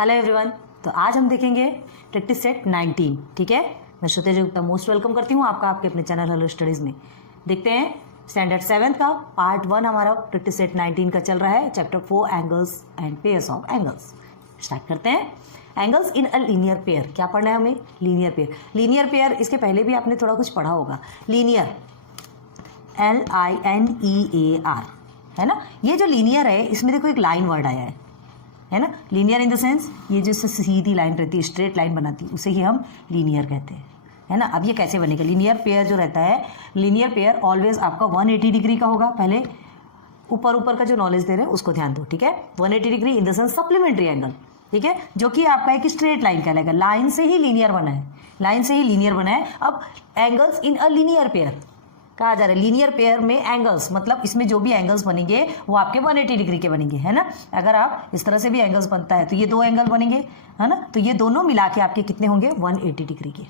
Hello everyone. तो आज हम देखेंगे प्रैक्टिस सेट 19। ठीक है, मैं श्रुति गुप्ता मोस्ट वेलकम करती हूँ आपका आपके अपने चैनल हेलो स्टडीज़ में। देखते हैं स्टैंडर्ड 7 का पार्ट 1 हमारा प्रैक्टिस सेट 19 का चल रहा है, chapter 4 angles and pairs of angles. Start करते हैं। Angles in a linear pair, क्या पढ़ना है हमें? Linear pair. लीनियर पेयर इसके पहले भी आपने थोड़ा कुछ पढ़ा होगा। लीनियर LINEAR है ना। ये जो लीनियर है इसमें देखो एक लाइन वर्ड आया है ना। लीनियर इन द सेंस ये जो सीधी लाइन रहती है, स्ट्रेट लाइन बनाती है, उसे ही हम लीनियर कहते हैं, है ना। अब ये कैसे बनेगा? लीनियर पेयर जो रहता है, लीनियर पेयर ऑलवेज आपका 180 डिग्री का होगा। पहले ऊपर का जो नॉलेज दे रहे हैं उसको ध्यान दो, ठीक है। 180 degree in the sense supplementary angle, ठीक है, जो कि आपका एक स्ट्रेट लाइन कहलाएगा। लाइन से ही लीनियर बना है, लाइन से ही लीनियर बना है। अब angles in a linear pair कहा जा रहा है। लीनियर पेयर में एंगल्स मतलब इसमें जो भी एंगल्स बनेंगे वो आपके 180 डिग्री के बनेंगे, है ना। अगर आप इस तरह से भी एंगल्स बनता है तो ये दो एंगल बनेंगे, है ना। तो ये दोनों मिला के आपके कितने होंगे? 180 डिग्री के।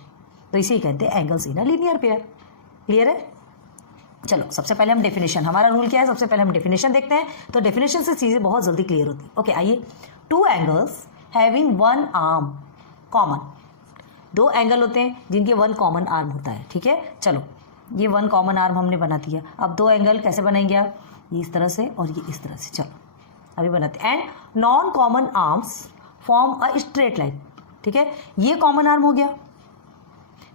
तो इसे ही कहते हैं angles in a linear pair. Clear है? चलो सबसे पहले हम डेफिनेशन, हमारा रूल क्या है, सबसे पहले हम डेफिनेशन देखते हैं। तो डेफिनेशन से चीज़ें बहुत जल्दी क्लियर होती है। ओके, आइए। Two angles having one arm common, दो एंगल होते हैं जिनके वन कॉमन आर्म होता है, ठीक है। चलो ये वन कॉमन आर्म हमने बना दिया। अब दो एंगल कैसे बनाएंगे आप? ये इस तरह से और ये इस तरह से। चलो अभी बनाते हैं। And non common arms form a straight line, ठीक है। ये कॉमन आर्म हो गया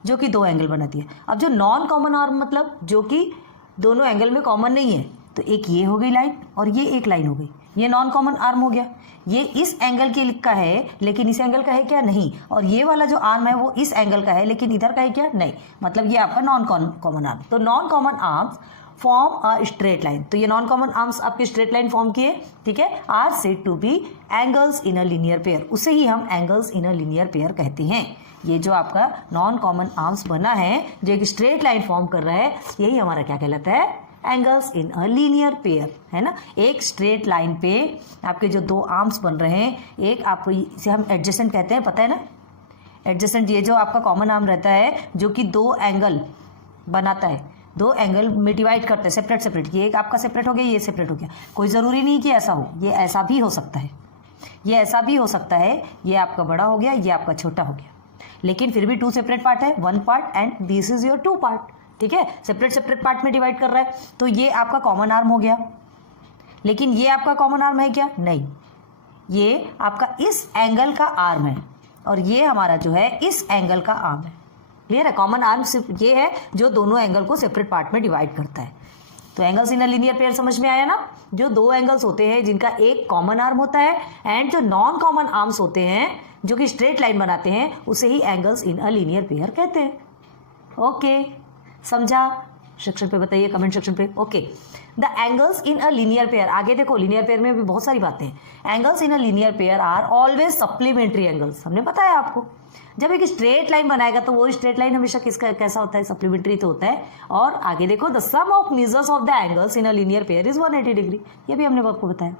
जो कि दो एंगल बनाती है। अब जो नॉन कॉमन आर्म मतलब जो कि दोनों एंगल में कॉमन नहीं है, तो एक ये हो गई लाइन और ये एक लाइन हो गई, ये नॉन कॉमन आर्म हो गया। ये इस एंगल के का है लेकिन इस एंगल का है क्या? नहीं। और ये वाला जो आर्म है वो इस एंगल का है लेकिन इधर का है क्या? नहीं। मतलब ये आपका नॉन कॉमन आर्म। तो non common arms form a straight line. तो ये नॉन कॉमन आर्म्स आपके स्ट्रेट लाइन फॉर्म किए, ठीक है। Are said to be angles in a linear pair, उसे ही हम angles in a linear pair कहते हैं। ये जो आपका नॉन कॉमन आर्म्स बना है जो एक स्ट्रेट लाइन फॉर्म कर रहा है, यही हमारा क्या कहलाता है? Angles in a linear pair, है ना। एक स्ट्रेट लाइन पे आपके जो दो आर्म्स बन रहे हैं, एक आप इसे हम एडजेसेंट कहते हैं, पता है ना। एडजेसेंट ये जो आपका कॉमन आर्म रहता है जो कि दो एंगल बनाता है, दो एंगल में डिवाइड करते हैं सेपरेट सेपरेट। ये एक आपका सेपरेट हो गया, ये सेपरेट हो गया। कोई ज़रूरी नहीं कि ऐसा हो, ये ऐसा भी हो सकता है, ये ऐसा भी हो सकता है। ये आपका बड़ा हो गया, ये आपका छोटा हो गया, लेकिन फिर भी टू सेपरेट पार्ट है, one part and this is your two part, ठीक है। सेपरेट सेपरेट पार्ट में डिवाइड कर रहा है। तो ये आपका कॉमन आर्म हो गया, लेकिन ये आपका कॉमन आर्म है क्या? नहीं। ये आपका इस एंगल का आर्म है और ये हमारा जो है इस एंगल का आर्म है। क्लियर है? कॉमन आर्म सिर्फ ये है जो दोनों एंगल को सेपरेट पार्ट में डिवाइड करता है। तो angles in a linear pair समझ में आया ना। जो दो एंगल्स होते हैं जिनका एक कॉमन आर्म होता है एंड जो नॉन कॉमन आर्म्स होते हैं जो कि स्ट्रेट लाइन बनाते हैं, उसे ही angles in a linear pair कहते हैं। ओके, समझा? सेक्शन पे बताइए, कमेंट सेक्शन पे। Okay, the angles in a linear pair, आगे देखो लीनियर पेयर में भी बहुत सारी बातें हैं। Angles in a linear pair are always supplementary angles, हमने बताया आपको। जब एक स्ट्रेट लाइन बनाएगा तो वो स्ट्रेट लाइन हमेशा किसका कैसा होता है? सप्लीमेंट्री तो होता है। और आगे देखो, the sum of measures of the angles in a linear pair is 180 degree, ये भी हमने आपको बताया,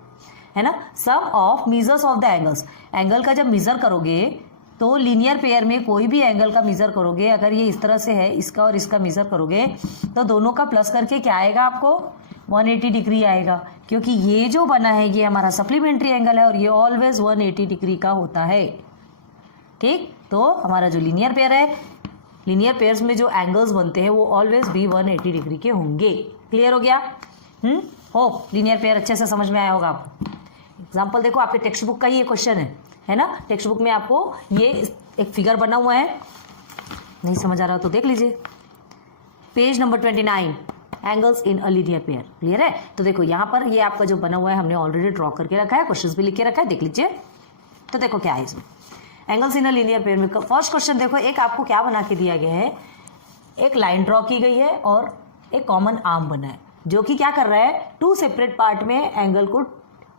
है ना। Sum of measures of the angles, angle का जब मेजर करोगे तो लीनियर पेयर में कोई भी एंगल का मेजर करोगे, अगर ये इस तरह से है, इसका और इसका मेजर करोगे तो दोनों का प्लस करके क्या आएगा आपको? 180 डिग्री आएगा, क्योंकि ये जो बना है ये हमारा सप्लीमेंट्री एंगल है और ये ऑलवेज 180 डिग्री का होता है, ठीक। तो हमारा जो लीनियर पेयर है, लीनियर पेयर्स में जो एंगल्स बनते हैं वो ऑलवेज भी 180 डिग्री के होंगे। क्लियर हो गया? होप लीनियर पेयर अच्छे से समझ में आया होगा आपको। एग्जाम्पल देखो, आपके टेक्स्ट बुक का ही ये क्वेश्चन है ना। टेक्स्ट बुक में आपको ये एक फिगर बना हुआ है, नहीं समझ आ रहा तो देख लीजिए, page number 29, angles in a linear pair. Clear है? तो देखो यहाँ पर ये आपका जो बना हुआ है हमने ऑलरेडी ड्रॉ करके रखा है, क्वेश्चंस भी लिख के रखा है, देख लीजिए। तो देखो क्या है इसमें, angles in a linear pair में फर्स्ट क्वेश्चन देखो, एक आपको क्या बना के दिया गया है, एक लाइन ड्रॉ की गई है और एक कॉमन आर्म बना है जो कि क्या कर रहा है? टू सेपरेट पार्ट में एंगल को,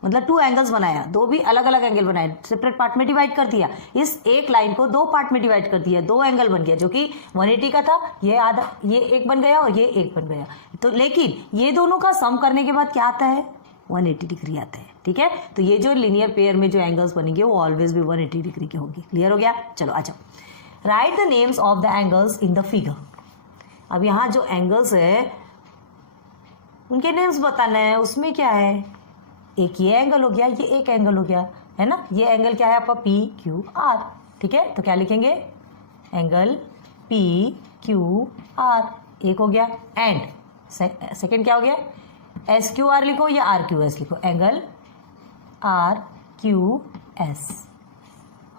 मतलब टू एंगल्स बनाया, दो भी अलग अलग एंगल बनाए, सेपरेट पार्ट में डिवाइड कर दिया। इस एक लाइन को दो पार्ट में डिवाइड कर दिया, दो एंगल बन गया जो कि 180 का था, ये आधा, ये एक बन गया और ये एक बन गया। तो लेकिन ये दोनों का सम करने के बाद क्या आता है? 180 डिग्री आता है, ठीक है। तो ये जो लीनियर पेयर में जो एंगल्स बनेंगे वो ऑलवेज भी 180 डिग्री के होंगे। क्लियर हो गया? चलो आ जाओ। Right the names of the angles in the figure. अब यहाँ जो एंगल्स है उनके नेम्स बताना है। उसमें क्या है? एक ये एंगल हो गया, ये एक एंगल हो गया, है ना, ये एंगल क्या है आपका पी क्यू आर, ठीक है। तो क्या लिखेंगे, एंगल पी क्यू आर, एक हो गया। एंड सेकेंड क्या हो गया, एस क्यू आर लिखो या आर क्यू एस लिखो, एंगल आर क्यू एस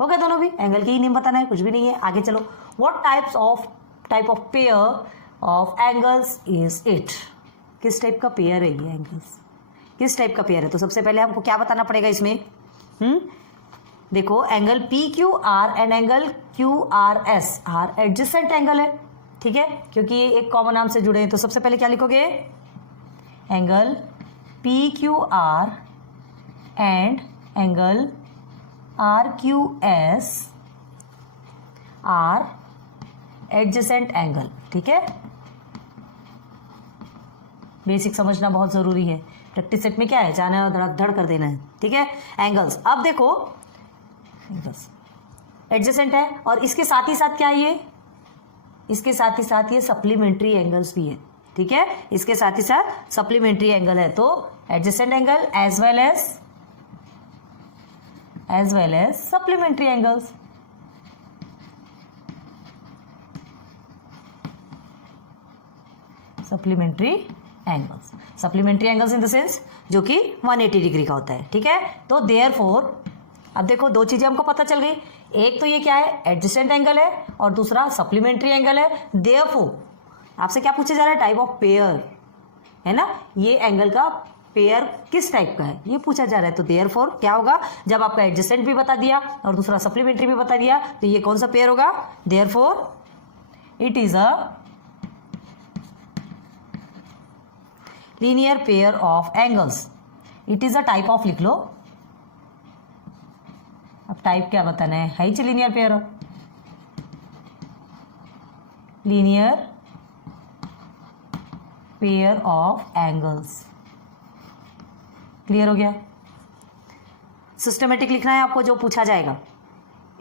हो गया। दोनों भी एंगल के ही नेम बताना है, कुछ भी नहीं है। आगे चलो, what type of pair of angles is it, किस टाइप का पेयर है ये एंगल्स, किस टाइप का पेयर है। तो सबसे पहले हमको क्या बताना पड़ेगा इसमें, देखो angle P Q R and angle Q R S are adjacent angle है, ठीक है, क्योंकि ये एक कॉमन नाम से जुड़े हैं। तो सबसे पहले क्या लिखोगे, angle P Q R and angle R Q S are adjacent angle, ठीक है। बेसिक समझना बहुत जरूरी है, प्रैक्टिस सेट में क्या है, जाना है धड़ कर देना है, ठीक है। एंगल्स, अब देखो एंगल्स एडजेसेंट है और इसके साथ ही साथ क्या है, ये इसके साथ ही साथ ये सप्लीमेंट्री एंगल्स भी है, ठीक है, इसके साथ ही साथ सप्लीमेंट्री एंगल है। तो adjacent angle as well as supplementary angles. Supplementary angles in the sense जो कि 180 डिग्री का होता है, ठीक है। तो देयरफॉर अब देखो दो चीजें हमको पता चल गई, एक तो ये क्या है, एडजेसेंट एंगल है और दूसरा सप्लीमेंट्री एंगल है। देयरफॉर आपसे क्या पूछा जा रहा है, टाइप ऑफ पेयर, है ना, ये एंगल का पेयर किस टाइप का है ये पूछा जा रहा है। तो देयरफॉर क्या होगा, जब आपका एडजेसेंट भी बता दिया और दूसरा सप्लीमेंट्री भी बता दिया तो ये कौन सा पेयर होगा, therefore it is a linear pair of angles. It is a type of, लिख लो, अब टाइप क्या बताना है ही linear pair, linear pair of angles. Clear हो गया। सिस्टमेटिक लिखना है आपको, जो पूछा जाएगा।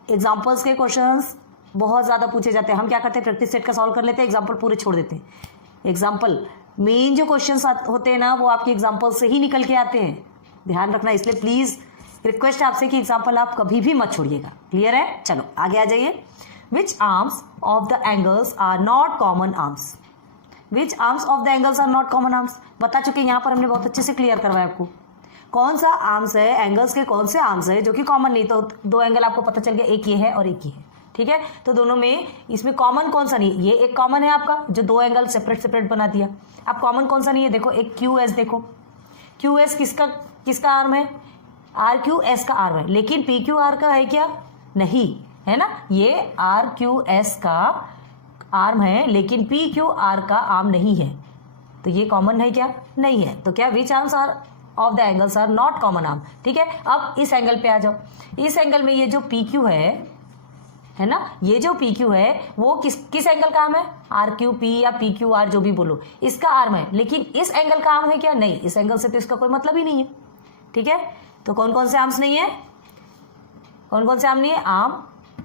एग्जाम्पल्स के क्वेश्चंस बहुत ज़्यादा पूछे जाते हैं, हम क्या करते हैं, प्रैक्टिस सेट का सॉल्व कर लेते हैं, एग्जाम्पल पूरे छोड़ देते हैं। एग्जाम्पल मेन जो क्वेश्चंस होते हैं ना वो आपके एग्जाम्पल से ही निकल के आते हैं, ध्यान रखना। इसलिए प्लीज रिक्वेस्ट है आपसे कि एग्जाम्पल आप कभी भी मत छोड़िएगा। क्लियर है, चलो आगे आ जाइए। Which arms of the angles are not common arms, which arms of the angles are not common arms बता चुके, यहाँ पर हमने बहुत अच्छे से क्लियर करवाया आपको कौन सा आर्म्स है, एंगल्स के कौन से आर्म्स है जो कि कॉमन नहीं। तो दो एंगल आपको पता चल गया, एक ये है और एक ये है, ठीक है। तो दोनों में इसमें कॉमन कौन सा नहीं, ये एक कॉमन है आपका जो दो एंगल सेपरेट बना दिया। अब कॉमन कौन सा नहीं है, देखो एक क्यू एस, देखो क्यू एस किसका आर्म है, आर क्यू एस का आर्म है, लेकिन पी क्यू आर का है क्या, नहीं, है ना। ये आर क्यू एस का आर्म है लेकिन पी क्यू आर का आर्म नहीं है, तो ये कॉमन है क्या, नहीं है। तो क्या which arms are of the angles are not common arm, ठीक है। अब इस एंगल पे आ जाओ, इस एंगल में ये जो पी क्यू है ना, ये जो पी क्यू है वो किस एंगल का आर्म है, आर क्यू पी या पी क्यू आर जो भी बोलो, इसका आर्म है, लेकिन इस एंगल का आर्म है क्या, नहीं, इस एंगल से तो इसका कोई मतलब ही नहीं है, ठीक है। तो कौन कौन से आर्म्स नहीं है, कौन कौन से आर्म नहीं है, arm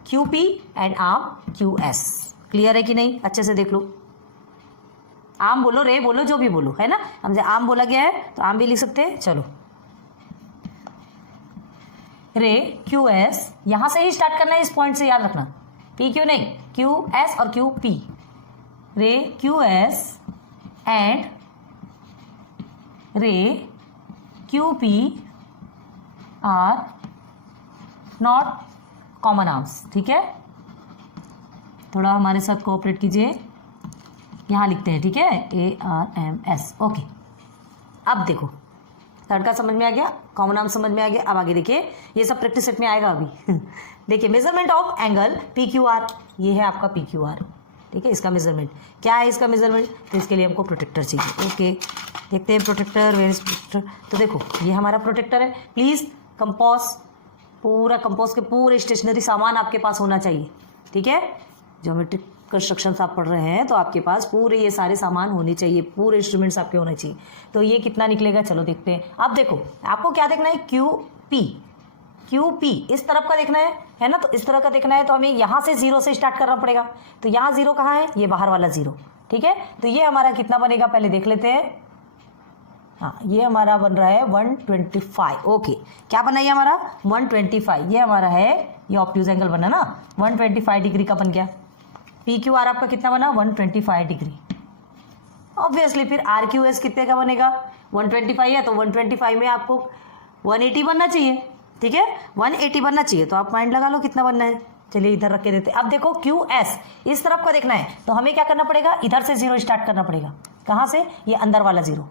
Q P and arm Q S. Clear है कि नहीं, अच्छे से देख लो। आर्म बोलो, रे बोलो, जो भी बोलो, है ना। हमसे आर्म बोला गया है तो आर्म भी लिख सकते हैं। चलो, रे क्यू एस, यहां से ही स्टार्ट करना है, इस पॉइंट से याद रखना, पी क्यू नहीं, क्यू एस और क्यू पी। रे क्यू एस एंड रे Q P R not common arms, ठीक है। थोड़ा हमारे साथ कोऑपरेट कीजिए, यहां लिखते हैं, ठीक है, A R M S, okay. अब देखो लड़का समझ में आ गया, कॉमन आर्म समझ में आ गया। अब आगे देखिए, ये सब प्रैक्टिस सेट में आएगा अभी। देखिए measurement of angle P Q are, ये है आपका पी क्यू आर, ठीक है। इसका मेजरमेंट क्या है, इसका मेजरमेंट, तो इसके लिए हमको प्रोटेक्टर चाहिए। ओके, देखते हैं प्रोटेक्टर, वेयर इज प्रोटेक्टर। तो देखो ये हमारा प्रोटेक्टर है। प्लीज कंपोस, पूरा कंपोस के पूरे स्टेशनरी सामान आपके पास होना चाहिए, ठीक है। ज्योमेट्रिक कंस्ट्रक्शन आप पढ़ रहे हैं तो आपके पास पूरे ये सारे सामान होने चाहिए, पूरे इंस्ट्रूमेंट्स आपके होने चाहिए। तो ये कितना निकलेगा, चलो देखते हैं। अब देखो आपको क्या देखना है, क्यू पी इस तरफ का देखना है ना। तो इस तरह का देखना है तो हमें यहाँ से जीरो से स्टार्ट करना पड़ेगा। तो यहाँ जीरो कहाँ है, ये बाहर वाला जीरो, ठीक है। तो ये हमारा कितना बनेगा पहले देख लेते हैं, हाँ, ये हमारा बन रहा है 125। ओके, क्या बना ये हमारा 125, ये हमारा है, ये ऑब्ट्यूज एंगल बना ना, 125 डिग्री का बन गया। पी क्यू आर आपका कितना बना 125 डिग्री। ऑब्वियसली फिर आर क्यू एस कितने का बनेगा 125 है, तो 125 में आपको 180 बनना चाहिए, ठीक है, 180 बनना चाहिए। तो आप माइंड लगा लो कितना बनना है। चलिए इधर रख के देते। अब देखो क्यू एस इस तरफ का देखना है, तो हमें क्या करना पड़ेगा, इधर से जीरो स्टार्ट करना पड़ेगा। कहाँ से, ये अंदर वाला जीरो।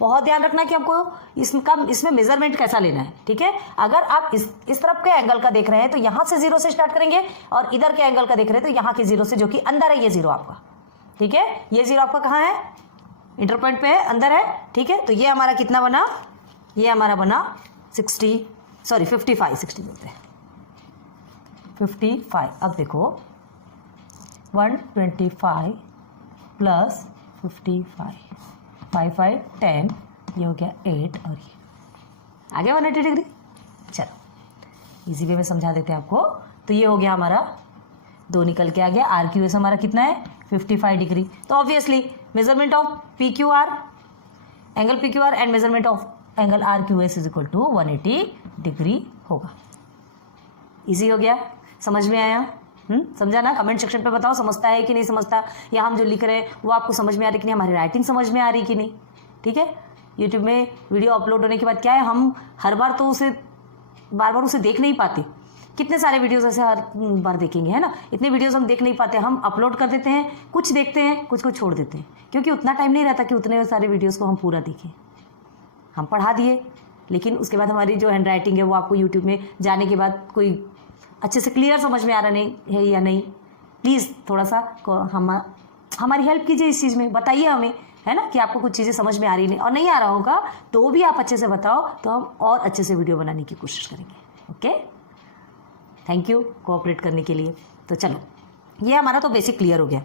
बहुत ध्यान रखना कि हमको इसमें मेजरमेंट कैसा लेना है, ठीक है। अगर आप इस तरफ के एंगल का देख रहे हैं तो यहाँ से जीरो से स्टार्ट करेंगे, और इधर के एंगल का देख रहे हैं तो यहाँ के जीरो से, जो कि अंदर है, ये जीरो आपका, ठीक है। ये जीरो आपका कहाँ है, इंटर पॉइंट पे है, अंदर है, ठीक है। तो ये हमारा कितना बना, ये हमारा बना 55 60 बोलते हैं 55। अब देखो 125 प्लस 55, 5 5 10, ये हो गया 8, और ये आ गया 180 डिग्री। चलो इजी वे में समझा देते हैं आपको। तो ये हो गया हमारा, दो निकल के आ गया। आर क्यू एस हमारा कितना है 55 डिग्री। तो obviously measurement of P Q R, angle P Q R and measurement of angle R Q S is equal to 180 degree होगा। इजी हो गया, समझ में आया? समझा ना? कमेंट सेक्शन पे बताओ समझता है कि नहीं समझता, या हम जो लिख रहे हैं वो आपको समझ में आ रही कि नहीं, हमारी राइटिंग समझ में आ रही कि नहीं, ठीक है। यूट्यूब में वीडियो अपलोड होने के बाद क्या है, हम हर बार तो उसे बार बार उसे देख नहीं पाते। कितने सारे वीडियोस ऐसे हर बार देखेंगे, है ना। इतने वीडियोस हम देख नहीं पाते, हम अपलोड कर देते हैं, कुछ देखते हैं, कुछ को छोड़ देते हैं, क्योंकि उतना टाइम नहीं रहता कि उतने सारे वीडियोस को हम पूरा देखें। हम पढ़ा दिए, लेकिन उसके बाद हमारी जो हैंड राइटिंग है वो आपको यूट्यूब में जाने के बाद कोई अच्छे से क्लियर समझ में आ रहा नहीं है या नहीं, प्लीज़ थोड़ा सा हमारी हेल्प कीजिए इस चीज़ में, बताइए हमें, है ना, कि आपको कुछ चीज़ें समझ में आ रही नहीं, और नहीं आ रहा होगा तो भी आप अच्छे से बताओ, तो हम और अच्छे से वीडियो बनाने की कोशिश करेंगे। ओके, थैंक यू कोऑपरेट करने के लिए। तो चलो, ये हमारा तो बेसिक क्लियर हो गया,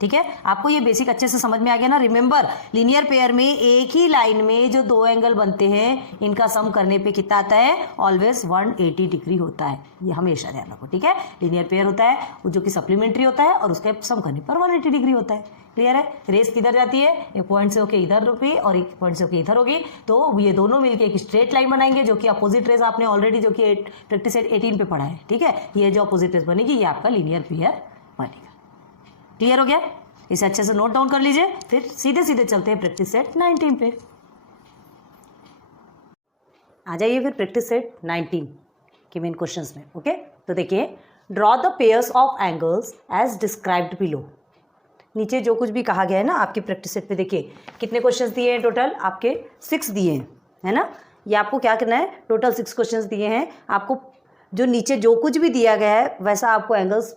ठीक है। आपको ये बेसिक अच्छे से समझ में आ गया ना। रिमेंबर, लीनियर पेयर में एक ही लाइन में जो दो एंगल बनते हैं, इनका सम करने पे कितना आता है, ऑलवेज 180 डिग्री होता है। ये हमेशा ध्यान रखो, ठीक है। लीनियर पेयर होता है वो जो कि सप्लीमेंट्री होता है, और उसका सम करने पर 180 डिग्री होता है। क्लियर है? रेस किधर जाती है, एक पॉइंट से होकर इधर रुकी और एक पॉइंट से होकर इधर होगी, तो ये दोनों मिलकर एक स्ट्रेट लाइन बनाएंगे, जो कि अपोजिट रेस आपने ऑलरेडी जो कि प्रैक्टिस सेट 18 पे पढ़ा है, ठीक है। ये जो अपोजिट रेस बनेगी ये आपका लीनियर पेयर बनेगा। क्लियर हो गया? इसे अच्छे से नोट डाउन कर लीजिए, फिर सीधे सीधे चलते हैं प्रैक्टिस सेट 19 पे। आ जाइए फिर प्रैक्टिस सेट 19 के मेन क्वेश्चंस में। ओके, तो देखिए, draw the pairs of angles as described below. नीचे जो कुछ भी कहा गया है ना आपके प्रैक्टिस सेट पे, देखिए कितने क्वेश्चंस दिए हैं, टोटल आपके 6 दिए हैं, है ना। ये आपको क्या करना है, टोटल 6 क्वेश्चंस दिए हैं आपको। जो नीचे जो कुछ भी दिया गया है वैसा आपको एंगल्स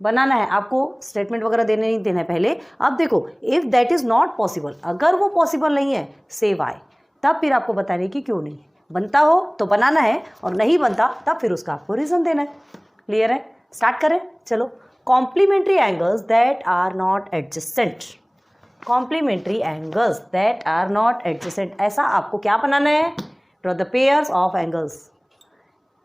बनाना है आपको, स्टेटमेंट वगैरह देने नहीं देना है पहले। अब देखो, if that is not possible, अगर वो पॉसिबल नहीं है, से वाई, तब फिर आपको बताने की क्यों नहीं है। बनता हो तो बनाना है, और नहीं बनता तब फिर उसका आपको रीज़न देना है। क्लियर है? स्टार्ट करें, चलो। Complementary angles that are not adjacent, complementary angles that are not adjacent, ऐसा आपको क्या बनाना है, draw the pairs of angles,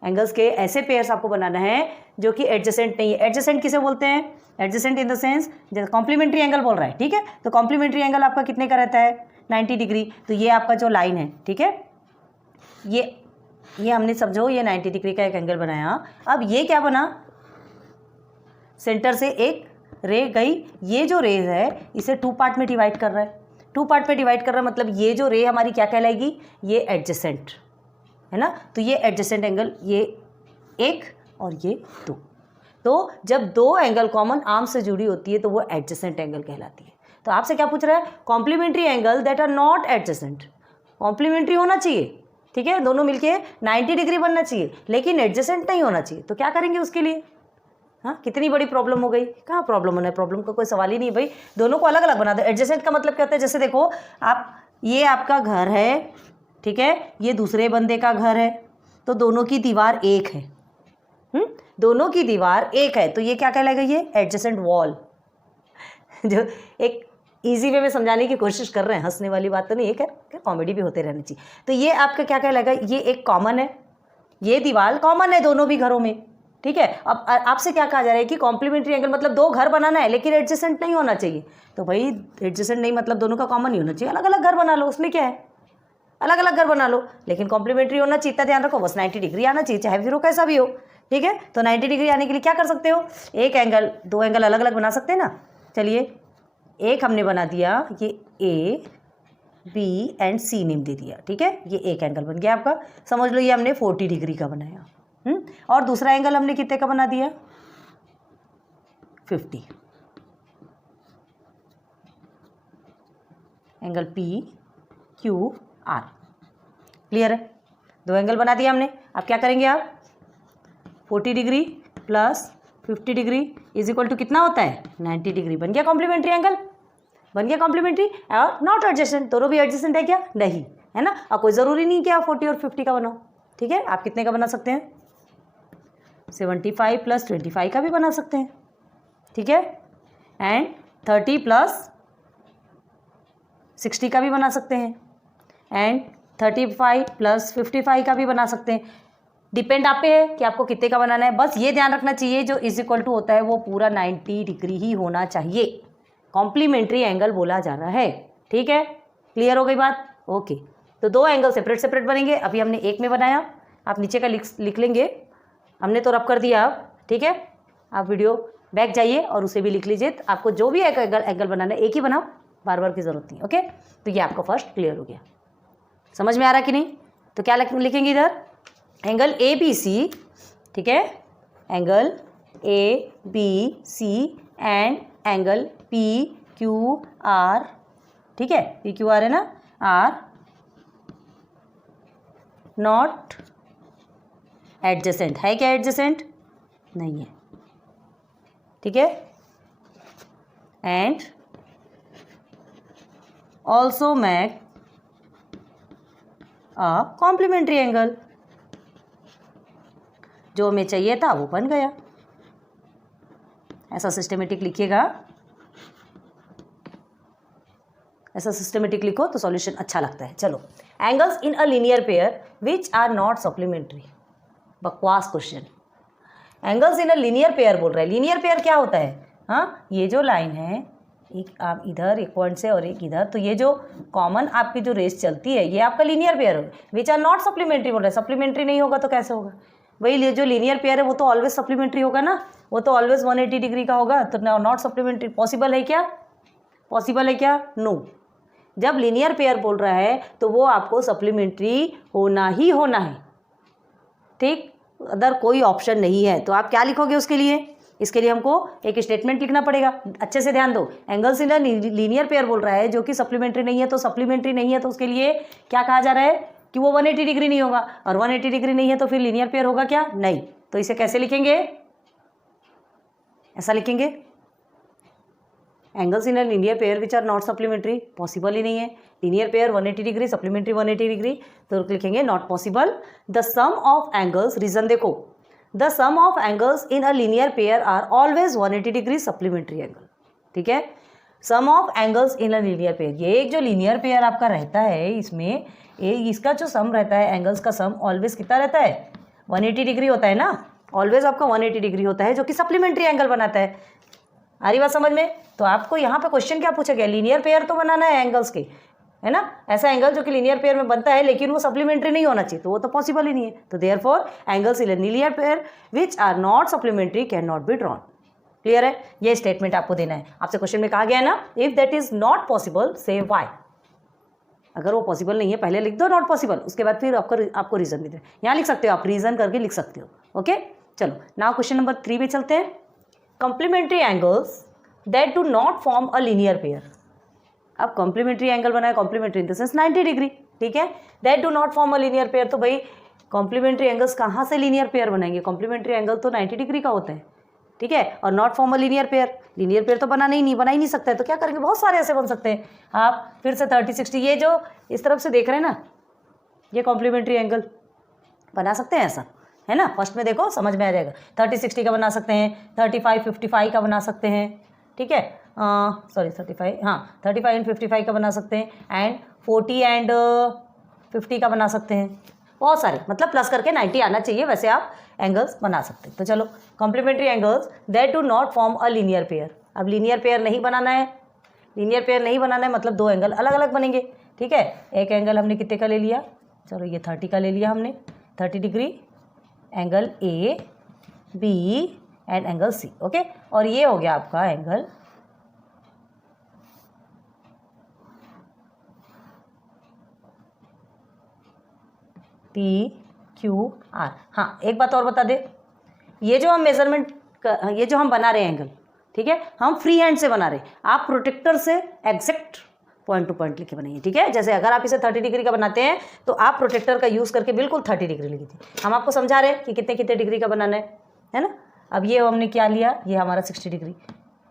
angles के ऐसे पेयर्स आपको बनाना है जो कि एडजेसेंट नहीं है। एडजेसेंट किसे बोलते हैं, एडजेसेंट इन द सेंस, जैसे कॉम्प्लीमेंट्री एंगल बोल रहा है, ठीक है। तो कॉम्प्लीमेंट्री एंगल आपका कितने का रहता है, 90 डिग्री। तो ये आपका जो लाइन है, ठीक है, ये हमने समझो ये 90 डिग्री का एक एंगल बनाया। अब ये क्या बना, सेंटर से एक रे गई, ये जो रे है इसे 2 पार्ट में डिवाइड कर रहा है, 2 पार्ट में डिवाइड कर रहा है, मतलब ये जो रे हमारी क्या कहलाएगी, ये एडजेसेंट है ना। तो ये एडजेसेंट एंगल, ये 1 और ये 2, तो जब दो एंगल कॉमन आर्म से जुड़ी होती है तो वो एडजेसेंट एंगल कहलाती है। तो आपसे क्या पूछ रहा है, complementary angle that are not adjacent, complementary होना चाहिए, ठीक है, दोनों मिलके 90 डिग्री बनना चाहिए, लेकिन एडजेसेंट नहीं होना चाहिए। तो क्या करेंगे उसके लिए, हाँ, कितनी बड़ी प्रॉब्लम हो गई। कहाँ प्रॉब्लम होना है, प्रॉब्लम का कोई सवाल ही नहीं भाई, दोनों को अलग अलग बना दो। एडजेसेंट का मतलब क्या होता है, जैसे देखो आप, ये आपका घर है, ठीक है, ये दूसरे बंदे का घर है, तो दोनों की दीवार एक है, दोनों की दीवार एक है, तो ये क्या कहलाएगा, ये एडजेसेंट वॉल। जो एक इजी वे में समझाने की कोशिश कर रहे हैं, हंसने वाली बात तो नहीं है, क्या कॉमेडी भी होते रहनी चाहिए। तो ये आपका क्या कहलाएगा, ये एक कॉमन है, ये दीवार कॉमन है दोनों भी घरों में, ठीक है। अब आपसे क्या कहा जा रहा है कि कॉम्प्लीमेंट्री एंगल मतलब दो घर बनाना है लेकिन एडजेसेंट नहीं होना चाहिए। तो भाई एडजेसेंट नहीं मतलब दोनों का कॉमन ही होना चाहिए, अलग अलग घर बना लो, उसमें क्या है, अलग अलग घर बना लो, लेकिन कॉम्प्लीमेंट्री होना चाहिए। इतना ध्यान रखो, बस 90 डिग्री आना चाहिए, चाहे फिर वो कैसा भी हो। ठीक है, तो 90 डिग्री आने के लिए क्या कर सकते हो, एक एंगल, दो एंगल अलग अलग बना सकते हैं ना। चलिए, एक हमने बना दिया, ये A B and C name दे दिया। ठीक है, ये एक एंगल बन गया आपका, समझ लो ये हमने 40 डिग्री का बनाया। और दूसरा एंगल हमने कितने का बना दिया, 50। Angle P Q are, clear है। दो एंगल बना दिया हमने। अब क्या करेंगे आप, 40 degree plus 50 degree is equal to कितना होता है, 90 डिग्री। बन गया कॉम्प्लीमेंट्री एंगल, बन गया कॉम्प्लीमेंट्री। और नॉट एडजेसेंट, दोनों भी एडजेसेंट है क्या, नहीं है ना। अब कोई ज़रूरी नहीं कि आप 40 और 50 का बनाओ। ठीक है, आप कितने का बना सकते हैं, 75 प्लस 25 का भी बना सकते हैं। ठीक है, एंड 30 प्लस 60 का भी बना सकते हैं, एंड 35 प्लस 55 का भी बना सकते हैं। डिपेंड आप पे है कि आपको कितने का बनाना है। बस ये ध्यान रखना चाहिए जो इज इक्वल टू होता है वो पूरा 90 डिग्री ही होना चाहिए, कॉम्प्लीमेंट्री एंगल बोला जा रहा है। ठीक है, क्लियर हो गई बात। ओके, तो दो एंगल सेपरेट सेपरेट बनेंगे। अभी हमने एक में बनाया, आप नीचे का लिख लेंगे, हमने तो रब कर दिया अब। ठीक है, आप वीडियो बैक जाइए और उसे भी लिख लीजिए। आपको जो भी एंगल बनाना है एक ही बनाओ, बार बार की जरूरत नहीं। ओके, तो ये आपका फर्स्ट क्लियर हो गया। समझ में आ रहा कि नहीं, तो क्या लिखेंगे इधर, एंगल ए बी सी। ठीक है, angle A B C and angle P Q R. ठीक है, पी क्यू आर है ना, आर नॉट एडजेसेंट। है क्या एडजेसेंट, नहीं है। ठीक है, and also make a complementary angle. जो हमें चाहिए था वो बन गया। ऐसा सिस्टमेटिक लिखिएगा, ऐसा सिस्टमेटिक लिखो तो सॉल्यूशन अच्छा लगता है। चलो, angles in a linear pair which are not supplementary. बकवास question, angles in a linear pair बोल रहा है। लीनियर पेयर क्या होता है, हाँ, ये जो लाइन है, एक आप इधर एक पॉइंट से और एक इधर, तो ये जो कॉमन आपकी जो रेस चलती है ये आपका लीनियर पेयर होगा। विच आर नॉट सप्लीमेंट्री बोल रहा है, सप्लीमेंट्री नहीं होगा तो कैसे होगा, वही जो लीनियर पेयर है वो तो ऑलवेज सप्लीमेंट्री होगा ना, वो तो ऑलवेज 180 डिग्री का होगा। तो नॉट सप्लीमेंट्री पॉसिबल है क्या, पॉसिबल है क्या, नो। जब लीनियर पेयर बोल रहा है तो वो आपको सप्लीमेंट्री होना ही होना है। ठीक, अदर कोई ऑप्शन नहीं है। तो आप क्या लिखोगे उसके लिए, इसके लिए हमको एक स्टेटमेंट लिखना पड़ेगा। अच्छे से ध्यान दो, एंगल्स इन लीनियर पेयर बोल रहा है जो कि सप्लीमेंट्री नहीं है, तो सप्लीमेंट्री नहीं है तो उसके लिए क्या कहा जा रहा है कि वो 180 डिग्री नहीं होगा, और 180 डिग्री नहीं है तो फिर लीनियर पेयर होगा क्या, नहीं। तो इसे कैसे लिखेंगे, ऐसा लिखेंगे, angles in a linear pair which are not supplementary, possible ही नहीं है। Linear pair 180 degree, supplementary 180 degree, तो लिखेंगे not possible. The sum of angles, reason देखो, the sum of angles in a linear pair are always 180 degree supplementary angle. ठीक है, sum of angles in a linear pair, ये एक जो linear pair आपका रहता है इसमें इसका जो सम रहता है, एंगल्स का सम ऑलवेज कितना रहता है, 180 डिग्री होता है ना, ऑलवेज आपका 180 डिग्री होता है जो कि सप्लीमेंट्री एंगल बनाता है। आ रही बात समझ में। तो आपको यहाँ पे क्वेश्चन क्या पूछा गया, लीनियर पेयर तो बनाना है एंगल्स के, है ना, ऐसा एंगल जो कि लीनियर पेयर में बनता है लेकिन वो सप्लीमेंट्री नहीं होना चाहिए, तो वो तो पॉसिबल ही नहीं है। तो therefore angles in linear pair which are not supplementary can not be drawn. Clear है, ये स्टेटमेंट आपको देना है। आपसे क्वेश्चन में कहा गया है ना, if that is not possible से व्हाई। अगर वो पॉसिबल नहीं है पहले लिख दो नॉट पॉसिबल, उसके बाद फिर आपको रीजन भी दे, यहाँ लिख सकते हो आप, रीजन करके लिख सकते हो। ओके, चलो नाउ क्वेश्चन नंबर 3 पे चलते हैं। Complementary angles that do not form a linear pair. अब कॉम्प्लीमेंट्री एंगल बनाए, complementary in the sense 90 degree. ठीक है, that do not form a linear pair, तो भाई कॉम्प्लीमेंट्री एंगल्स कहाँ से लीनियर पेयर बनाएंगे, कॉम्प्लीमेंट्री एंगल तो 90 डिग्री का होता है। ठीक है, और not form a linear pair, linear pair तो बना ही नहीं सकता है, तो क्या करेंगे, बहुत सारे ऐसे बन सकते हैं। आप फिर से 30 60, ये जो इस तरफ से देख रहे हैं ना, ये कॉम्प्लीमेंट्री एंगल बना सकते हैं ऐसा, है ना। फर्स्ट में देखो समझ में आ जाएगा, 30 60 का बना सकते हैं, 35 55 का बना सकते हैं। ठीक है, सॉरी 35, हाँ 35 एंड 55 का बना सकते हैं, एंड 40 एंड 50 का बना सकते हैं। बहुत सारे, मतलब प्लस करके 90 आना चाहिए, वैसे आप एंगल्स बना सकते हैं। तो चलो, complementary angles that do not form a linear pair. अब लीनियर पेयर नहीं बनाना है, लीनियर पेयर नहीं बनाना है मतलब दो एंगल अलग अलग बनेंगे, ठीक है। एक एंगल हमने कितने का ले लिया, चलो ये 30 का ले लिया हमने, 30 degree, angle A B and angle C, okay. और ये हो गया आपका एंगल पी क्यू आर। हाँ, एक बात और बता दे, ये जो हम मेजरमेंट, ये जो हम बना रहे हैं एंगल, ठीक है, हम फ्री हैंड से बना रहे हैं। आप प्रोटेक्टर से एग्जैक्ट पॉइंट टू पॉइंट लिखे बनाइए, ठीक है। जैसे अगर आप इसे 30 डिग्री का बनाते हैं तो आप प्रोटेक्टर का यूज़ करके बिल्कुल 30 डिग्री लिखिए। हम आपको समझा रहे हैं कि कितने कितने डिग्री का बनाना है ना। अब ये हमने क्या लिया, ये हमारा 60 डिग्री।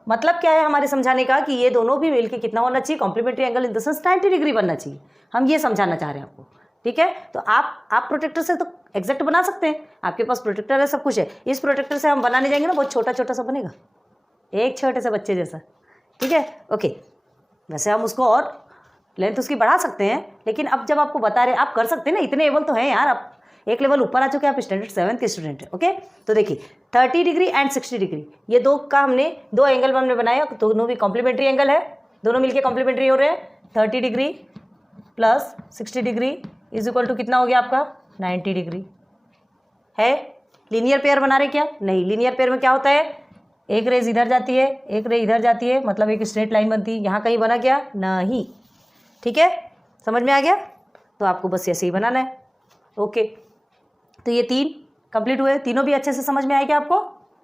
मतलब क्या है हमारे समझाने का कि ये दोनों भी मिलकर कितना होना चाहिए, complementary angle in the sense 90 degree बनना चाहिए। हम ये समझाना चाह रहे हैं आपको, ठीक है। तो आप प्रोटेक्टर से तो एग्जैक्ट बना सकते हैं, आपके पास प्रोटेक्टर है, सब कुछ है। इस प्रोटेक्टर से हम बनाने जाएंगे ना, बहुत छोटा छोटा सा बनेगा, एक छोटे से बच्चे जैसा, ठीक है, ओके। वैसे हम उसको और लेंथ उसकी बढ़ा सकते हैं, लेकिन अब जब आपको बता रहे आप कर सकते हैं ना, इतने एबल तो हैं यार, आप एक लेवल ऊपर आ चुके हैं, आप स्टैंडर्ड 7th के स्टूडेंट हैं, ओके। तो देखिए 30 डिग्री एंड 60 डिग्री, ये दो का हमने दो एंगल हमने बनाया, दोनों भी कॉम्प्लीमेंट्री एंगल है, दोनों मिलके कॉम्प्लीमेंट्री हो रहे हैं। 30 degree plus 60 degree is equal to कितना हो गया आपका 90 डिग्री है। लीनियर पेयर बना रहे क्या, नहीं, लीनियर पेयर में क्या होता है, एक रेज इधर जाती है, एक रेज इधर जाती है, मतलब एक स्ट्रेट लाइन बनती है। यहाँ कहीं बना क्या, नहीं, ठीक है, समझ में आ गया। तो आपको बस ऐसे ही बनाना है, ओके। तो ये 3 कंप्लीट हुए, तीनों भी अच्छे से समझ में आए क्या आपको,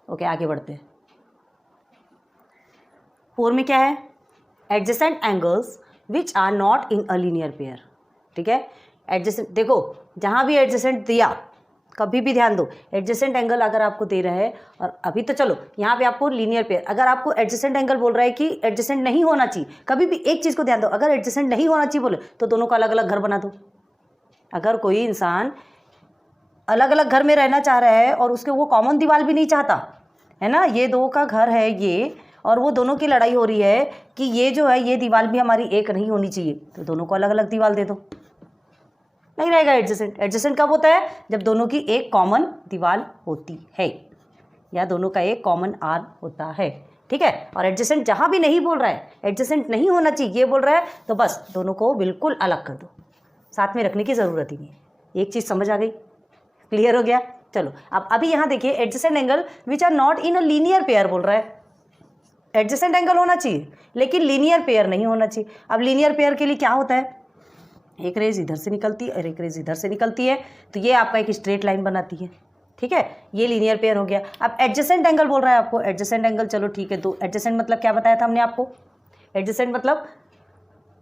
ओके। आगे बढ़ते हैं। 4 में क्या है, adjacent angles which are not in a linear pair, ठीक है। एडजेसेंट, देखो जहाँ भी एडजेसेंट दिया, कभी भी ध्यान दो, एडजेसेंट एंगल अगर आपको दे रहा है, और अभी तो चलो यहाँ पे आपको लीनियर पेयर, अगर आपको एडजेसेंट एंगल बोल रहा है कि एडजेसेंट नहीं होना चाहिए, कभी भी एक चीज़ को ध्यान दो, अगर एडजेसेंट नहीं होना चाहिए बोले तो दोनों का अलग अलग घर बना दो। अगर कोई इंसान अलग अलग घर में रहना चाह रहा है और उसके वो कॉमन दीवार भी नहीं चाहता है ना, ये दो का घर है ये, और वो दोनों की लड़ाई हो रही है कि ये जो है ये दीवार भी हमारी एक नहीं होनी चाहिए, तो दोनों को अलग अलग दीवार दे दो, नहीं रहेगा एडजेसेंट। एडजेसेंट कब होता है, जब दोनों की एक कॉमन दीवार होती है या दोनों का एक कॉमन आर्म होता है, ठीक है। और एडजेसेंट जहाँ भी नहीं बोल रहा है, एडजेसेंट नहीं होना चाहिए ये बोल रहा है, तो बस दोनों को बिल्कुल अलग कर दो, साथ में रखने की ज़रूरत ही नहीं। एक चीज़ समझ आ गई, क्लियर हो गया। चलो अब अभी यहाँ देखिए, adjacent angle which are not in a linear pair बोल रहा है, एडजेसेंट एंगल होना चाहिए लेकिन लीनियर पेयर नहीं होना चाहिए। अब लीनियर पेयर के लिए क्या होता है, एक रेज इधर से निकलती है और एक रेज इधर से निकलती है, तो ये आपका एक स्ट्रेट लाइन बनाती है, ठीक है, ये लीनियर पेयर हो गया। अब एडजेसेंट एंगल बोल रहा है आपको, एडजेसेंट एंगल, चलो ठीक है, तो एडजेसेंट मतलब क्या बताया था हमने आपको, एडजेसेंट मतलब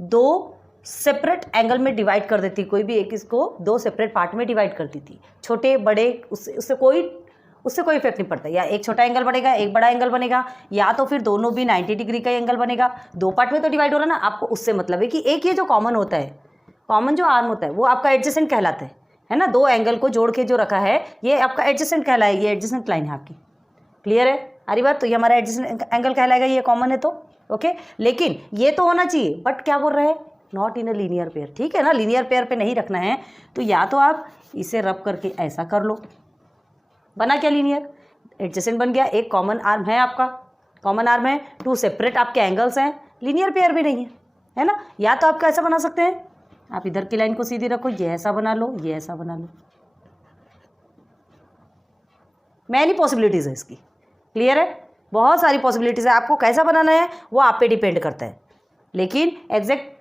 दो सेपरेट एंगल में डिवाइड कर देती, कोई भी एक इसको दो सेपरेट पार्ट में डिवाइड कर दी थी, छोटे बड़े उससे कोई इफेक्ट नहीं पड़ता, या एक छोटा एंगल बनेगा एक बड़ा एंगल बनेगा, या तो फिर दोनों भी 90 डिग्री का एंगल बनेगा, दो पार्ट में तो डिवाइड हो रहा है ना। आपको उससे मतलब है कि एक ये जो कॉमन होता है, कॉमन जो आर्म होता है वो आपका एडजेसेंट कहलाता है ना, दो एंगल को जोड़ के जो रखा है ये आपका एडजेसेंट कहलाएगा, ये एडजेसेंट लाइन है आपकी, क्लियर है अरे बात। तो ये हमारा एडजेसेंट एंगल कहलाएगा, ये कॉमन है तो ओके। लेकिन ये तो होना चाहिए, बट क्या बोल रहे हैं, not in a linear pair, ठीक है ना, लीनियर पेयर पे नहीं रखना है, तो या तो आप इसे रब करके ऐसा कर लो, बना क्या लीनियर, एडजेसेंट बन गया, एक कॉमन आर्म है आपका, कॉमन आर्म है, टू सेपरेट आपके एंगल्स हैं, लीनियर पेयर भी नहीं है ना। या तो आप कैसा बना सकते हैं, आप इधर की लाइन को सीधी रखो, ये ऐसा बना लो, ये ऐसा बना लो, मैनी पॉसिबिलिटीज़ है इसकी, क्लियर है, बहुत सारी पॉसिबिलिटीज़ है। आपको कैसा बनाना है वो आप पे डिपेंड करता है, लेकिन एग्जैक्ट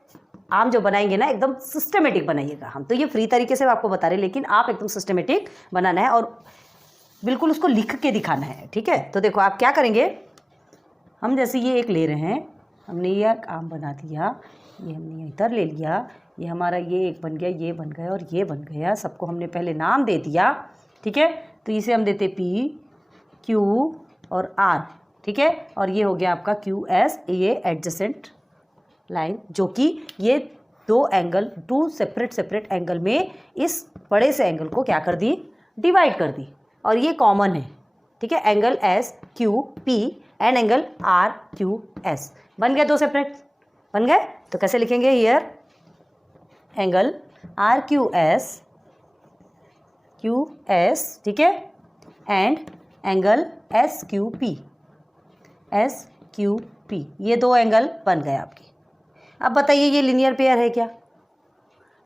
आम जो बनाएंगे ना एकदम सिस्टमेटिक बनाइएगा। हम तो ये फ्री तरीके से आपको बता रहे हैं, लेकिन आप एकदम सिस्टमेटिक बनाना है और बिल्कुल उसको लिख के दिखाना है, ठीक है। तो देखो आप क्या करेंगे, हम जैसे ये एक ले रहे हैं, हमने ये आम बना दिया, ये हमने इधर ले लिया, ये हमारा ये एक बन गया, ये बन गया और ये बन गया, सबको हमने पहले नाम दे दिया, ठीक है। तो इसे हम देते P Q और R, ठीक है, और ये हो गया आपका QS, ये एडजेसेंट लाइन, जो कि ये दो एंगल, टू सेपरेट एंगल में इस बड़े से एंगल को क्या कर दी, डिवाइड कर दी, और ये कॉमन है, ठीक है, angle SQP and angle RQS बन गए, दो सेपरेट बन गए। तो कैसे लिखेंगे, here angle RQS Q S, ठीक है, and angle S Q P, S Q P, ये दो एंगल बन गए आपके। अब बताइए ये लीनियर पेयर है क्या?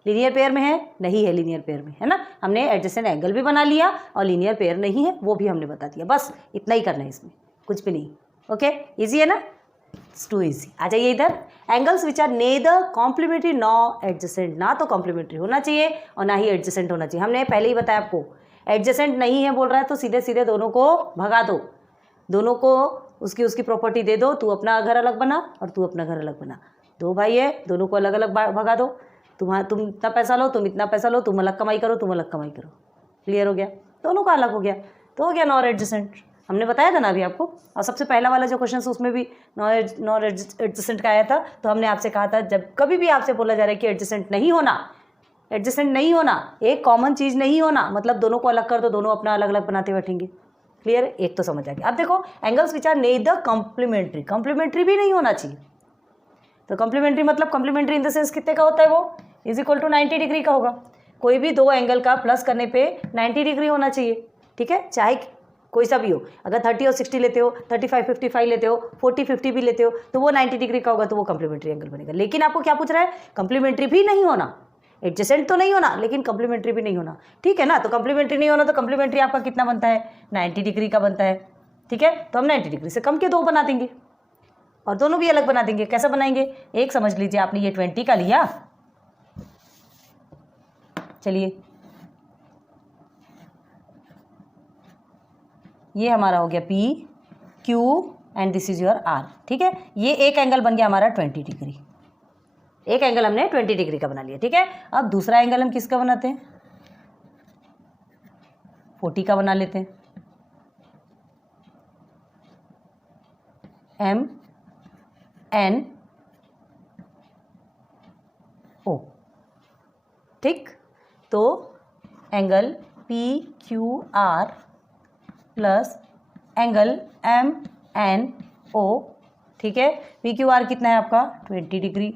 लीनियर पेयर में है? नहीं है लीनियर पेयर में, है ना। हमने एडजेसेंट एंगल भी बना लिया और लीनियर पेयर नहीं है वो भी हमने बता दिया। बस इतना ही करना है इसमें, कुछ भी नहीं। ओके, इजी है ना? It's to easy. आ जाइए इधर। Angles which are neither complementary nor adjacent, ना तो कॉम्प्लीमेंट्री होना चाहिए और ना ही एडजेसेंट होना चाहिए। हमने पहले ही बताया आपको, एडजेसेंट नहीं है बोल रहा है तो सीधे सीधे दोनों को भगा दो, दोनों को उसकी प्रॉपर्टी दे दो। तू अपना घर अलग बना और तू अपना घर अलग बना। दो भाई है, दोनों को अलग अलग भगा दो। तुम इतना पैसा लो, तुम इतना पैसा लो, तुम अलग कमाई करो, तुम अलग कमाई करो। क्लियर हो गया? दोनों का अलग हो गया तो हो गया नॉन एडजेसेंट। हमने बताया था ना अभी आपको। और सबसे पहला वाला जो क्वेश्चन उसमें भी नॉन एडजेसेंट का आया था। तो हमने आपसे कहा था जब कभी भी आपसे बोला जा रहा है कि एडजेसेंट नहीं होना, एडजेसेंट नहीं होना, एक कॉमन चीज़ नहीं होना, मतलब दोनों को अलग कर दो, दोनों अपना अलग अलग बनाते बैठेंगे। क्लियर? एक तो समझ आ गया। अब देखो angles which are neither complementary, complementary भी नहीं होना चाहिए। तो कॉम्प्लीमेंट्री मतलब कॉम्प्लीमेंट्री इन द सेंस कितने का होता है? वो इज इक्वल टू 90 डिग्री का होगा। कोई भी दो एंगल का प्लस करने पे 90 डिग्री होना चाहिए, ठीक है, चाहे कोई सा भी हो। अगर 30 और 60 लेते हो, 35 55 लेते हो, 40 50 भी लेते हो तो वो 90 डिग्री का होगा, तो वो कॉम्प्लीमेंट्री एंगल बनेगा। लेकिन आपको क्या पूछ रहा है? कॉम्प्लीमेंट्री भी नहीं होना, एडजेसेंट तो नहीं होना लेकिन कॉम्प्लीमेंट्री भी नहीं होना, ठीक है ना। तो कॉम्प्लीमेंट्री नहीं होना तो कॉम्प्लीमेंट्री आपका कितना बनता है? 90 डिग्री का बनता है, ठीक है। तो हम 90 डिग्री से कम के दो बना देंगे और दोनों भी अलग बना देंगे। कैसे बनाएंगे? एक समझ लीजिए, आपने ये 20 का लिया, चलिए ये हमारा हो गया P Q and this is your R, ठीक है। ये एक एंगल बन गया हमारा 20 डिग्री, एक एंगल हमने 20 डिग्री का बना लिया, ठीक है। अब दूसरा एंगल हम किसका बनाते हैं? 40 का बना लेते हैं। M N O, ठीक। तो angle P Q R plus angle M N O, ठीक है। पी क्यू आर कितना है आपका? 20 डिग्री।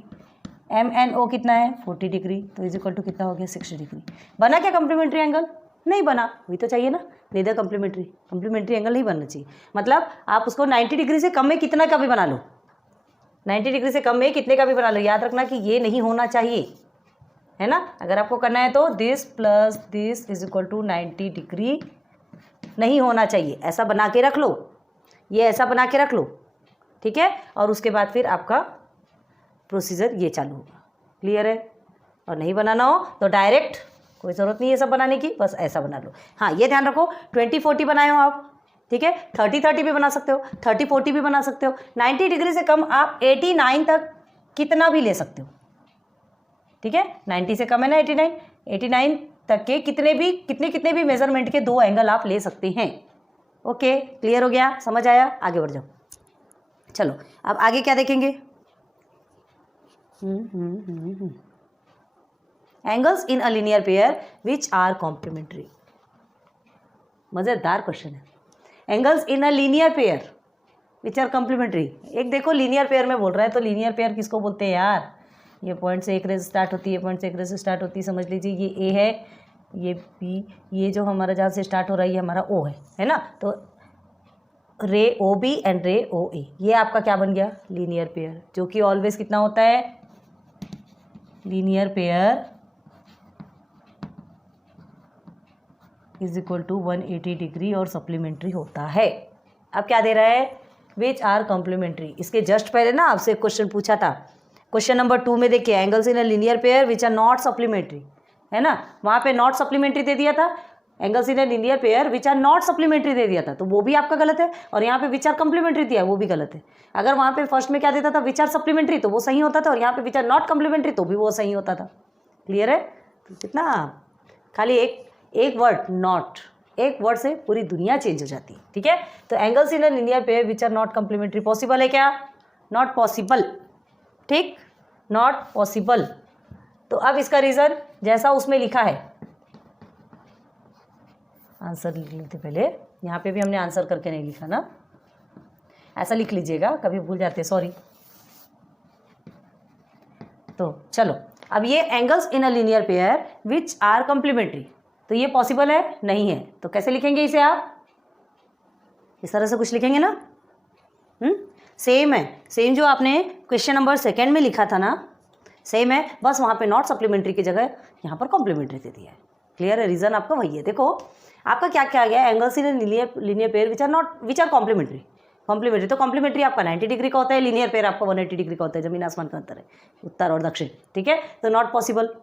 एम एन ओ कितना है? 40 डिग्री। तो इज इक्वल टू कितना हो गया? 60 डिग्री। बना क्या कॉम्प्लीमेंट्री एंगल? नहीं बना, वही तो चाहिए ना, नेदर कॉम्प्लीमेंट्री, कॉम्प्लीमेंट्री एंगल नहीं बनना चाहिए। मतलब आप उसको 90 डिग्री से कम में कितना का भी बना लो, 90 डिग्री से कम में कितने का भी बना लो, याद रखना कि ये नहीं होना चाहिए, है ना। अगर आपको करना है तो this plus this is equal to 90 degree नहीं होना चाहिए। ऐसा बना के रख लो, ये ऐसा बना के रख लो, ठीक है। और उसके बाद फिर आपका प्रोसीजर ये चालू होगा। क्लियर है? और नहीं बनाना हो तो डायरेक्ट, कोई ज़रूरत नहीं है सब बनाने की, बस ऐसा बना लो। हाँ, ये ध्यान रखो 20 40 बनाए हो आप, ठीक है। 30 30 भी बना सकते हो, 30 40 भी बना सकते हो। 90 डिग्री से कम आप 89 तक कितना भी ले सकते हो, ठीक है। 90 से कम है ना 89 तक के कितने भी मेजरमेंट के दो एंगल आप ले सकते हैं। ओके, क्लियर हो गया? समझ आया? आगे बढ़ जाओ। चलो अब आगे क्या देखेंगे? Angles in a linear pair which are complementary. मज़ेदार क्वेश्चन है। Angles in a linear pair which are complementary. एक देखो लीनियर पेयर में बोल रहा है, तो लीनियर पेयर किसको बोलते हैं यार? ये पॉइंट से एक रेस स्टार्ट होती है, पॉइंट से एक रेस स्टार्ट होती है। समझ लीजिए ये ए है, ये बी, ये जो हमारा जहाँ से स्टार्ट हो रहा है ये हमारा ओ है ना। तो रे ओ बी एंड रे ओ ए, ये आपका क्या बन गया? लीनियर पेयर, जो कि ऑलवेज कितना होता है? Linear pair is equal to 180 degree और सप्लीमेंट्री होता है। अब क्या दे रहा है? Which are complementary. इसके जस्ट पहले ना आपसे क्वेश्चन पूछा था, क्वेश्चन नंबर 2 में देखिए, angles in a linear pair which are not supplementary, है ना। वहाँ पे नॉट सप्लीमेंट्री दे दिया था, angles in a linear pair which are not supplementary दे दिया था, तो वो भी आपका गलत है। और यहाँ पे विच आर कॉम्प्लीमेंट्री दिया, वो भी गलत है। अगर वहाँ पे फर्स्ट में क्या देता था? विच आर सप्लीमेंट्री, तो वो सही होता था, और यहाँ पे विच आर नॉट कॉम्प्लीमेंट्री, तो भी वो सही होता था। क्लियर है? तो कितना खाली एक वर्ड नॉट, एक वर्ड से पूरी दुनिया चेंज हो जाती है, ठीक है। तो angles in a linear pair which are not complementary possible है क्या? नॉट पॉसिबल, ठीक, नॉट पॉसिबल। तो अब इसका रीज़न जैसा उसमें लिखा है, आंसर लिख लेते पहले। यहाँ पे भी हमने आंसर करके नहीं लिखा ना, ऐसा लिख लीजिएगा, कभी भूल जाते, सॉरी। तो चलो अब ये angles in a linear pair which are complementary, तो ये पॉसिबल है नहीं है, तो कैसे लिखेंगे इसे आप? इस तरह से कुछ लिखेंगे ना। सेम है, सेम जो आपने क्वेश्चन नंबर 2 में लिखा था ना, सेम है, बस वहाँ पे नॉट सप्लीमेंट्री की जगह यहाँ पर कॉम्प्लीमेंट्री दे दिया है। क्लियर है? रीजन आपका वही है। देखो आपका क्या क्या आ गया, angles in linear pair which are complementary. Complementary तो कॉम्प्लीमेंट्री आपका 90 डिग्री का होता है, लीनियर पेयर आपका 180 डिग्री का होता है, जमीन आसमान का अंतर है, उत्तर और दक्षिण। ठीक है, तो नॉट पॉसिबल।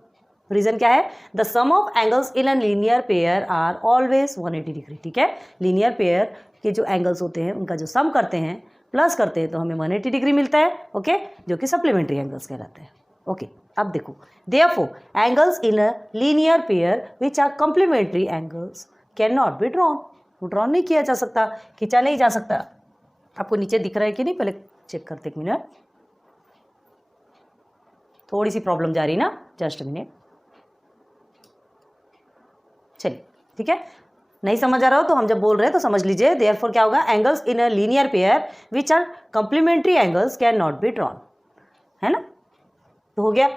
रीजन क्या है? The sum of angles in a linear pair are always 180 degree. ठीक है, लीनियर पेयर के जो एंगल्स होते हैं उनका जो सम करते हैं, प्लस करते हैं, तो हमें 180 डिग्री मिलता है। ओके, जो कि सप्लीमेंट्री एंगल्स कहलाते हैं। ओके, अब देखो, therefore angles in a linear pair which are complementary angles can not be drawn. Drawn नहीं किया जा सकता, खींचा नहीं जा सकता। आपको नीचे दिख रहा है कि नहीं, पहले चेक करते, 1 मिनट, थोड़ी सी प्रॉब्लम जा रही ना, जस्ट मिनट। चलिए ठीक है, नहीं समझ आ रहा हो तो हम जब बोल रहे हैं तो समझ लीजिए। देयरफॉर क्या होगा, angles in a linear pair which are complementary angles can not be drawn, है ना। तो हो गया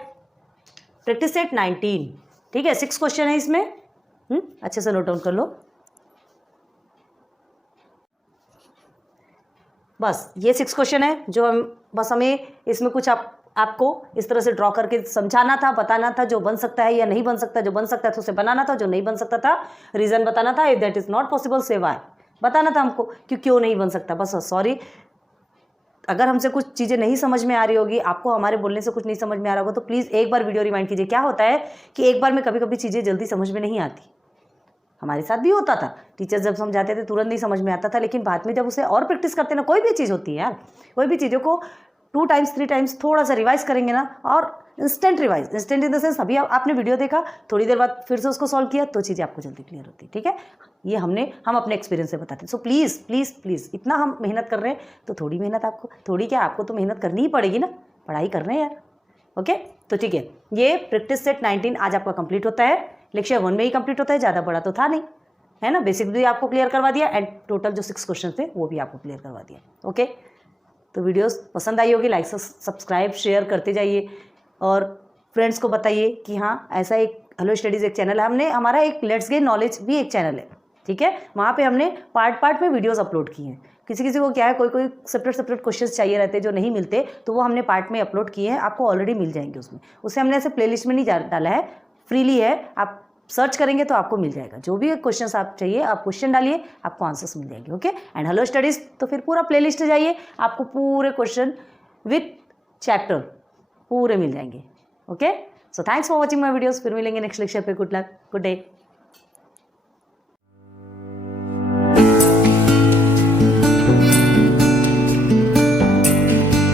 प्रैक्टिस सेट 19। ठीक है, 6 क्वेश्चन है इसमें, अच्छे से नोट डाउन कर लो। बस ये 6 क्वेश्चन है जो हमें इसमें कुछ आपको इस तरह से ड्रॉ करके समझाना था, बताना था जो बन सकता है या नहीं बन सकता। जो बन सकता है तो उसे बनाना था, जो नहीं बन सकता था रीज़न बताना था। If that is not possible से वाई बताना था हमको कि क्यों नहीं बन सकता। बस सॉरी, अगर हमसे कुछ चीज़ें नहीं समझ में आ रही होगी, आपको हमारे बोलने से कुछ नहीं समझ में आ रहा होगा, तो प्लीज़ एक बार वीडियो रिवाइंड कीजिए। क्या होता है कि एक बार में कभी कभी चीज़ें जल्दी समझ में नहीं आती, हमारे साथ भी होता था। टीचर्स जब समझाते थे तुरंत नहीं समझ में आता था, लेकिन बाद में जब उसे और प्रैक्टिस करते ना, कोई भी चीज़ होती है यार, कोई भी चीज़ों को 2 टाइम्स 3 टाइम्स थोड़ा सा रिवाइज करेंगे ना, और instant revise, instant in the sense अभी आपने वीडियो देखा, थोड़ी देर बाद फिर से उसको सॉल्व किया, तो चीज़ें आपको जल्दी क्लियर होती है। ठीक है, ये हम अपने एक्सपीरियंस से बताते हैं। सो प्लीज़ प्लीज़ प्लीज़, इतना हम मेहनत कर रहे हैं तो थोड़ी मेहनत आपको, थोड़ी क्या, आपको तो मेहनत करनी ही पड़ेगी ना, पढ़ाई कर रहे हैं यार। ओके, तो ठीक है, ये प्रैक्टिस सेट 19 आज आपका कंप्लीट होता है। लेक्चर 1 में ही कंप्लीट होता है, ज़्यादा बड़ा तो था नहीं, है ना। बेसिक भी आपको क्लियर करवा दिया, एंड टोटल जो 6 क्वेश्चन थे वो भी आपको क्लियर करवा दिया। ओके, तो वीडियोस पसंद आई होगी, लाइक सब्सक्राइब शेयर करते जाइए, और फ्रेंड्स को बताइए कि हाँ, ऐसा एक हेलो स्टडीज़ एक चैनल है। हमारा एक लेट्स गेन नॉलेज भी एक चैनल है। ठीक है, वहाँ पे हमने पार्ट में वीडियोस अपलोड किए हैं। किसी को क्या है, कोई सेपरेट क्वेश्चंस चाहिए रहते जो नहीं मिलते, तो वो हमने पार्ट में अपलोड किए हैं, आपको ऑलरेडी मिल जाएंगे उसमें। उसे हमने ऐसे प्लेलिस्ट में नहीं डाला है, फ्रीली है, आप सर्च करेंगे तो आपको मिल जाएगा। जो भी क्वेश्चंस आप चाहिए, आप क्वेश्चन डालिए, आपको आंसर्स मिल जाएंगे। ओके, एंड हेलो स्टडीज़ तो फिर पूरा प्लेलिस्ट जाइए, आपको पूरे क्वेश्चन विथ चैप्टर पूरे मिल जाएंगे। Okay, so thanks for watching my videos. फिर मिलेंगे नेक्स्ट लेक्चर पे। Good luck, good day.